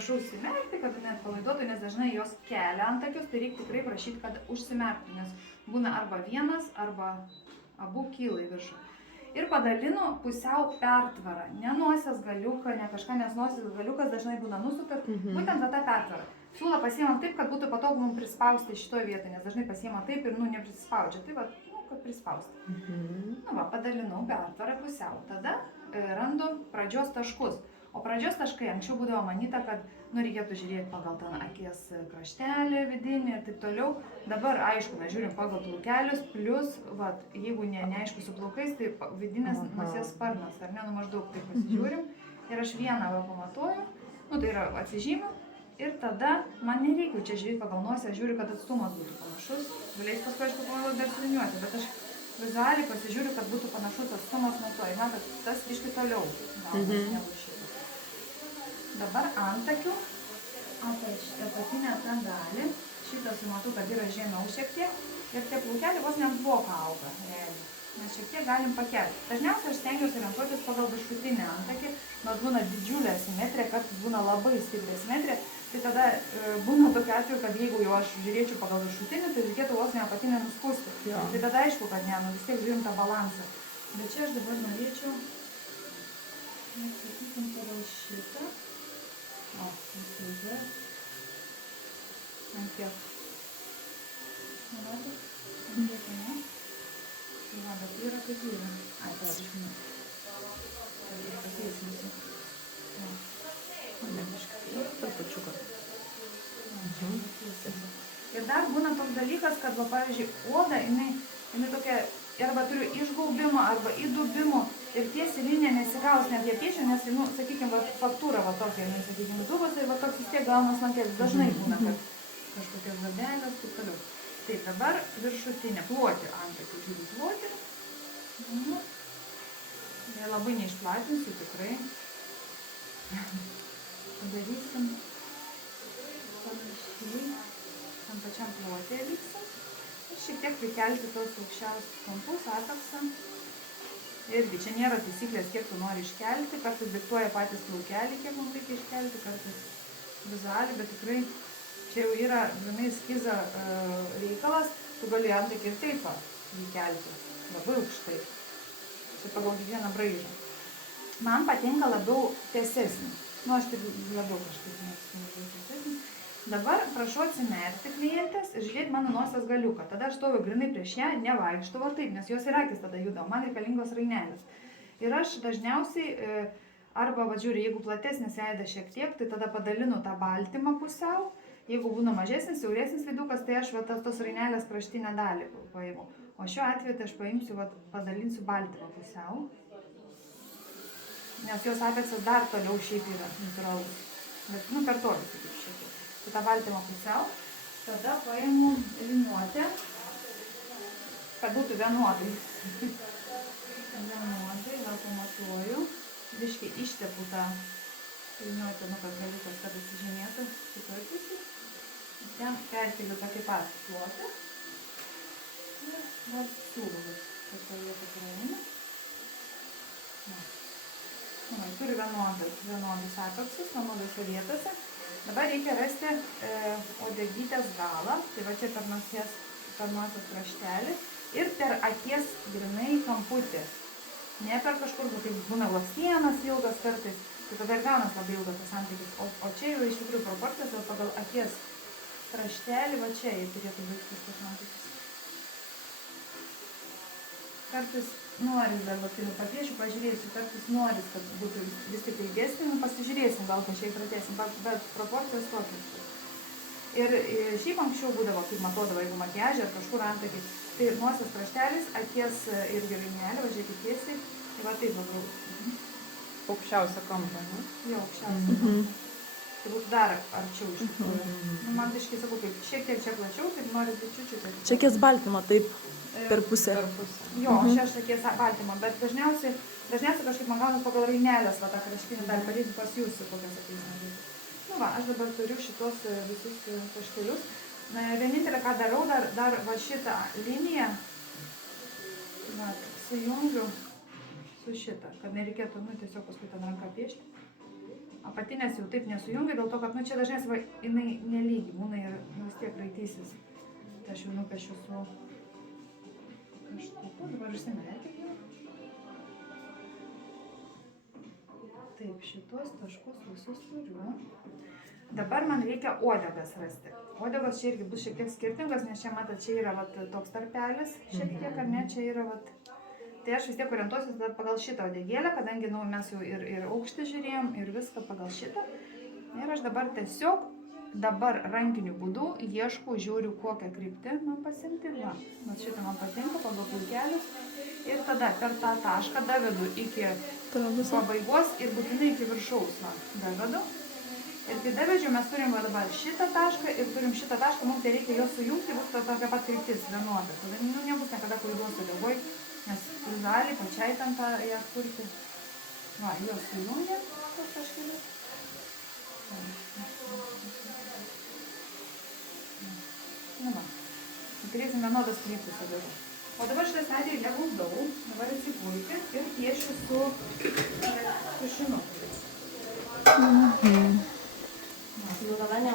prašau užsimerkti, kad neatpalaiduotų, nes dažnai jos kelia antakius, tai reikia tikrai prašyti, kad užsimerktų, nes būna arba vienas, arba abu kyla į viršų. Ir padalinu pusiau pertvarą, ne nosies galiuką, ne kažką, nes nosies galiukas dažnai būna nusuktas, būtent tą pertvarą. Siūlą pasiemam taip, kad būtų patogu mums prispausti šitoje vietoje, nes dažnai pasiemam taip ir neprispaudžia, tai va, kad prispausti. Padalinau pertvarą pusiau, tada randu pradžios taškus. O pradžios taškai anksčiau būdavo manyta, kad reikėtų žiūrėti pagal tą akies kraštelį vidinį ir taip toliau. Dabar, aišku, mes žiūrim pagal plaukelius, plus, jeigu neaišku su plaukais, tai vidinės nosies sparnas, ar ne, maždaug taip pasižiūrim. Ir aš vieną pamatuoju, tai yra atsižymiu. Ir tada man nereikia čia žiūrėti pagal nosį, aš žiūriu, kad atstumas būtų panašus. Galės paskui, aišku, pamatuoti dar sliniuoti, bet aš vizualiai pasižiūriu, kad būtų panašus atstumas nuo to. Ir matot, tas biškį toliau gaunas negu šitas. Dabar antakių, apatinę tą dalį, šitą sumatau, kad yra žemiau šiek tiek ir tie plaukeliai vos ne ant voko auga, realiai. Mes šiek tiek galim pakelti. Dažniausiai aš stengiuosi orientuotis pagal viršutinį antakį, nors būna didžiulė asimetrija, kartais būna labai stipri asimetrija, tai tada būna tokiu atveju, kad jeigu jau aš žiūrėčiau pagal viršutinį, tai reikėtų vos ne apatinę nuskusti. Tai tada aišku, kad ne, vis tiek žiūrim tą balansą. Bet čia aš dabar norėčiau, sakykim, pagal šitą. Įsivaizduoju. Ant kiek? Nevadas? Ant kiek, ne? Bet tai yra kaip yra. Ai, pavyzdžiui. Tai pakeisim su. Trupučiuką. Ir dar būna toks dalykas, kad, pavyzdžiui, oda, jinai tokia, arba turiu išgaubimo, arba įdubimo. Ir tiesiai linija nesigaus net jie piešia, nes, sakykime, faktūra tokia, sakykime, dubas, ir toks vis tiek gaunas lankėlis. Dažnai būna, kad kažkokios gadelės, taip toliau. Tai dabar viršutinė, ploti antakių, žiūrį ploti. Labai neišplatinsiu, tikrai. Padarysim panašiai, tam pačiam plotėje liksim. Ir šiek tiek prikelti tos aukščiausius kampus, apaksą. Irgi čia nėra taisyklės, kiek tu nori iškelti, kartais diktuoja patys plaukelį, kiek mums reikia iškelti, kartais vizualiai, bet tikrai čia jau yra grynai eskizo reikalas, tu gali antakį ir taip įkelti, labai aukštai, čia pagal kiekvieną braižą. Man patinka labiau tiesesnį, aš taip labiau kažkaip tiesesnį. Dabar prašau atsimerkti klientės ir žiūrėti mano nosies galiuką. Tada aš stoviu grinai prieš ją, nevaikštu taip, nes jos ir akis tada juda, man reikalingos rainelės. Ir aš dažniausiai, arba žiūriu, jeigu platesnis veidas šiek tiek, tai tada padalinu tą baltymą pusiau. Jeigu būna mažesnis, siauresnis vidukas, tai aš tos rainelės kraštinę dalį paimu. O šiuo atveju tai aš paimsiu, padalinsiu baltymą pusiau. Nes jos apeksas dar toliau šiaip yra natūralus. Bet, per toli, sakyčiau, šiek tiek. Tai tą baltymą pusiau, tada paimu liniuotę, kad būtų vienodai. Vienodai, gal pamatuoju. Biškai ištepu tą liniuotę, kad galiukas, kad atsižymėtų kitoj pusėje. Ten perkeliu tokį pat plotį. Ir dar siūlus, kad to vietos praeina. Turiu vienodus apeksus, vienodose vietose. Dabar reikia rasti uodegytės galą, tai va čia per nosies kraštelį ir per akies grinai kamputį. Ne per kažkur, tai būna blakstienas ilgas kartais, tai tada ir gaunas labai ilgas tas antakis. O čia jau iš tikrųjų proporcijas, jau pagal akies kraštelį, va čia jį turėtų baigtis tas antakis. Kartais noris dar papiešiu, pažiūrėsiu, kartais noris, kad būtų vis tik ilgesnį, pasižiūrėsim, gal kažkiek pratėsim, bet proporcijos tokios. Ir šiaip anksčiau būdavo, kaip matodavo, jeigu makiažė ar kažkur antakį, tai nosies kraštelis, akies irgi rainelė, važiuoti tiesiai, tai va taip labiau. Aukščiausią kampą, ne? Jo, aukščiausią kampą. Tai būtų dar arčiau iš tikrųjų. Man biškai sakau, kaip šiek tiek čia plačiau, taip nori čiučiu. Čia kies baltymo, taip, per pusę. Jo, čia aš kies baltymo, bet dažniausiai kažkaip man gaunas pagal rainelės, va tą kraštinį dar padėti pas jūsų, kokios ateis nežinau. Aš dabar turiu šitos visus taškelius. Vienintelė, ką darau, dar va šitą liniją sujungiu su šitą, kad nereikėtų, tiesiog paskui ten ranką piešti. apatinės jau taip nesujungiu, dėl to, kad nu, čia dažniausiai va, jinai nelygi būna ir nu, vis tiek raitysis. Tai aš jau nupiešiu su pieštuku, dabar užsimerkiu jau. Taip, šitos taškus visus turiu. Dabar man reikia uodegas rasti. Uodegos čia irgi bus šiek tiek skirtingos, nes čia, matot, čia yra vat, toks tarpelis, šiek tiek, ar ne, čia yra, vat, tai aš vis tiek orientuosiu pagal šitą uodegėlę, kadangi nu, mes jau ir aukštį žiūrėjom, ir viską pagal šitą. Ir aš dabar tiesiog, rankiniu būdu ieškau, žiūriu, kokią kryptį man pasimti. Va, šitą man patinka, pagal plaukelius. Ir tada per tą tašką davedu iki pabaigos ir būtinai iki viršaus. Va, davedu. Ir kai davedžiu, mes turim va, dabar šitą tašką ir turim šitą tašką, mums tai reikia juos sujungti, bus tokia pat kryptis vienoda. Tada nu, nebus niekada klaidos uodegoj, nes vizualiai pačiai ten tą ją kurti. Va, juos sujungiam, tos taškelius. Nu va, turėsim vienodas kryptis uodegų. O dabar šitą stadiją neguldau, dabar atsipulti ir piešiu su tušinuku. Mhm. Jau tada ne